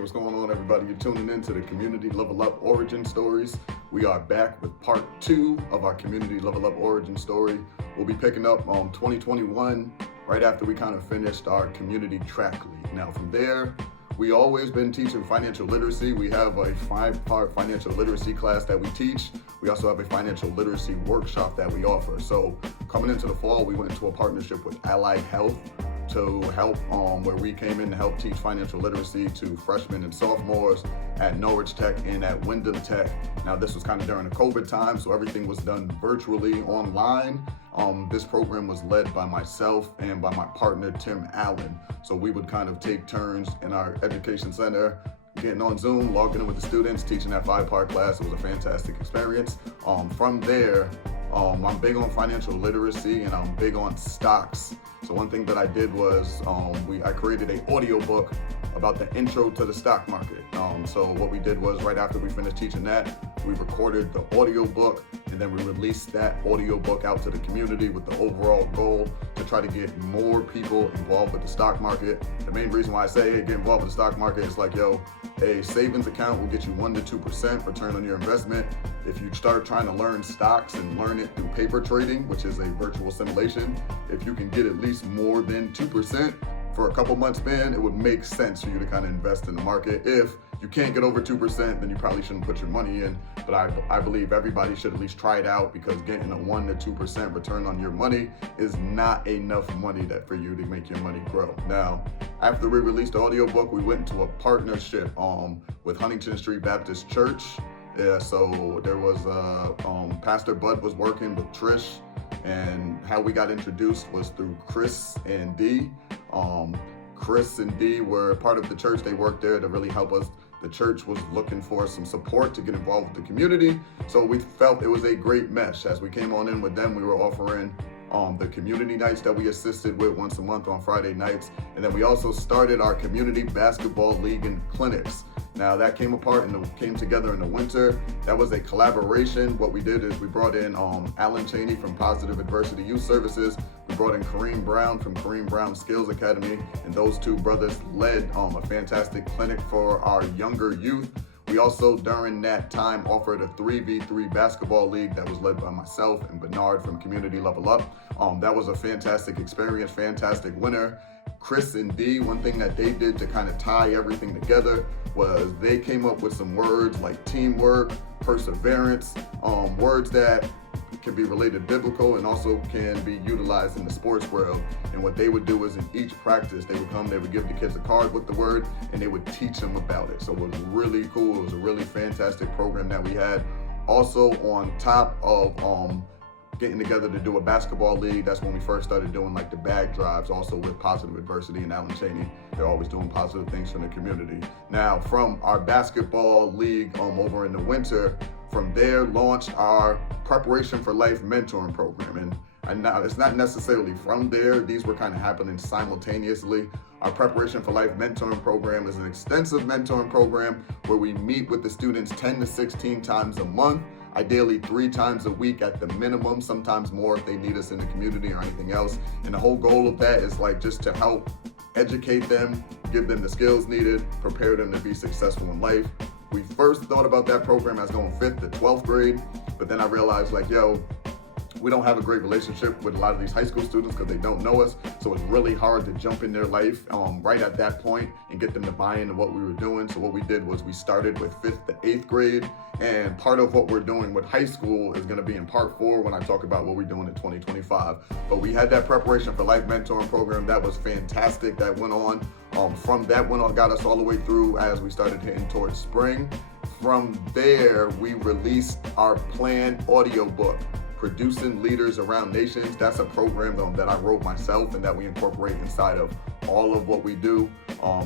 what's going on, everybody? You're tuning in to the Community Level Up Origin Stories. We are back with part 2 of our Community Level Up Origin story. We'll be picking up on 2021 right after we kind of finished our community track league. Now from there, we always been teaching financial literacy. We have a 5-part financial literacy class that we teach. We also have a financial literacy workshop that we offer. So coming into the fall, we went into a partnership with Allied Health to help, where we came in to help teach financial literacy to freshmen and sophomores at Norwich Tech and at Wyndham Tech. Now this was kind of during the COVID time, so everything was done virtually online. This program was led by myself and by my partner, Tim Allan. So we would kind of take turns in our education center, getting on Zoom, logging in with the students, teaching that 5-part class. It was a fantastic experience. From there, I'm big on financial literacy and I'm big on stocks. So one thing that I did was I created an audiobook about the intro to the stock market. So what we did was right after we finished teaching that, we recorded the audiobook and then we released that audiobook out to the community with the overall goal to try to get more people involved with the stock market. The main reason why I say, hey, get involved with the stock market is like, yo, a savings account will get you 1 to 2% return on your investment. If you start trying to learn stocks and learn it through paper trading, which is a virtual simulation, if you can get at least more than 2% for a couple months span, it would make sense for you to kind of invest in the market. If you can't get over 2%, then you probably shouldn't put your money in. But I believe everybody should at least try it out, because getting a 1 to 2% return on your money is not enough money for you to make your money grow. Now, after we released the audiobook, we went into a partnership with Huntington Street Baptist Church. So there was Pastor Bud was working with Trish, and how we got introduced was through Chris and Dee. Chris and Dee were part of the church. They worked there to really help us. The church was looking for some support to get involved with the community. So we felt it was a great mesh. As we came on in with them, we were offering the community nights that we assisted with once a month on Friday nights. And then we also started our community basketball league and clinics. Now that came together in the winter. That was a collaboration. What we did is we brought in Allan Chaney from Positive Adversity Youth Services. We brought in Kareem Brown from Kareem Brown Skills Academy, and those two brothers led a fantastic clinic for our younger youth. We also, during that time, offered a 3v3 basketball league that was led by myself and Bernard from Community Level Up. That was a fantastic experience, fantastic winner. Chris and Dee, one thing that they did to kind of tie everything together was they came up with some words like teamwork, perseverance, words that can be related biblical and also can be utilized in the sports world. And what they would do is in each practice, they would give the kids a card with the word and they would teach them about it. So it was really cool. It was a really fantastic program that we had. Also on top of getting together to do a basketball league, that's when we first started doing like the bag drives, also with Positive Adversity and Allan Chaney. They're always doing positive things from the community. Now from our basketball league over in the winter, from there launched our Preparation for Life mentoring program. And now it's not necessarily from there, these were kind of happening simultaneously. Our Preparation for Life mentoring program is an extensive mentoring program where we meet with the students 10 to 16 times a month, ideally 3 times a week at the minimum, sometimes more if they need us in the community or anything else. And the whole goal of that is like just to help educate them, give them the skills needed, prepare them to be successful in life. We first thought about that program as going 5th to 12th grade, but then I realized like, yo, we don't have a great relationship with a lot of these high school students because they don't know us. So it's really hard to jump in their life right at that point and get them to buy into what we were doing. So what we did was we started with 5th to 8th grade. And part of what we're doing with high school is going to be in part 4 when I talk about what we're doing in 2025. But we had that Preparation for Life mentoring program. That was fantastic. That went on. From that went on, got us all the way through as we started heading towards spring. From there, we released our planned audiobook, Producing Leaders Around Nations. That's a program that I wrote myself and that we incorporate inside of all of what we do.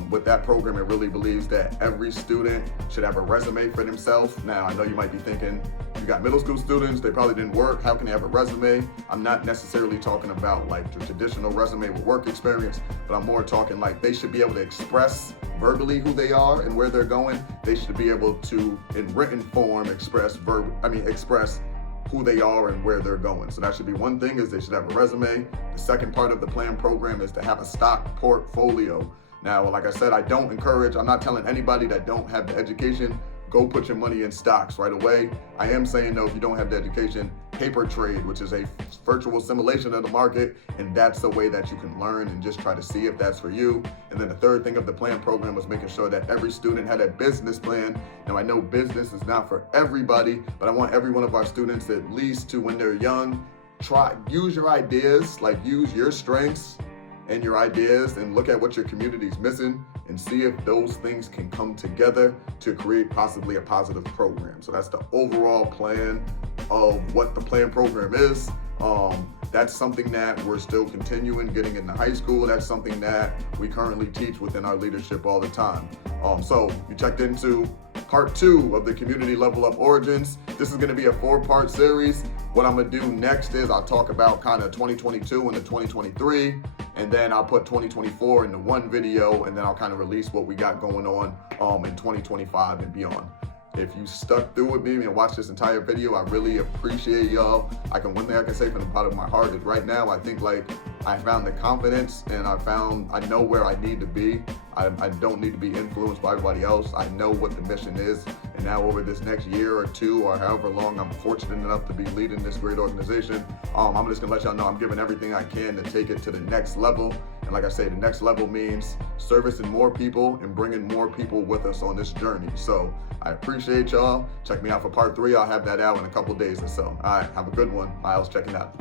With that program, it really believes that every student should have a resume for themselves. Now, I know you might be thinking, you got middle school students, they probably didn't work, how can they have a resume? I'm not necessarily talking about like the traditional resume with work experience, but I'm more talking like they should be able to express verbally who they are and where they're going. They should be able to, in written form, express who they are and where they're going. So that should be one thing, is they should have a resume. The second part of the plan program is to have a stock portfolio. Now, like I said, I'm not telling anybody that don't have the education, go put your money in stocks right away. I am saying though, if you don't have the education, paper trade, which is a virtual simulation of the market, and that's the way that you can learn and just try to see if that's for you. And then the third thing of the plan program was making sure that every student had a business plan. Now I know business is not for everybody, but I want every one of our students at least to, when they're young, use your ideas, like use your strengths and your ideas and look at what your community is missing and see if those things can come together to create possibly a positive program. So that's the overall plan of what the plan program is. That's something that we're still continuing getting into high school. That's something that we currently teach within our leadership all the time. So you checked into part 2 of the Community Level Up Origins. This is gonna be a 4-part series. What I'm gonna do next is I'll talk about kind of 2022 into 2023, and then I'll put 2024 into one video, and then I'll kind of release what we got going on in 2025 and beyond. If you stuck through with me and watched this entire video, I really appreciate y'all. One thing I can say from the bottom of my heart is right now, I think like I found the confidence and I know where I need to be. I don't need to be influenced by everybody else. I know what the mission is. And now over this next year or 2 or however long I'm fortunate enough to be leading this great organization, I'm just gonna let y'all know I'm giving everything I can to take it to the next level. And like I say, the next level means servicing more people and bringing more people with us on this journey. So I appreciate y'all. Check me out for part 3. I'll have that out in a couple days or so. All right, have a good one. Miles checking out.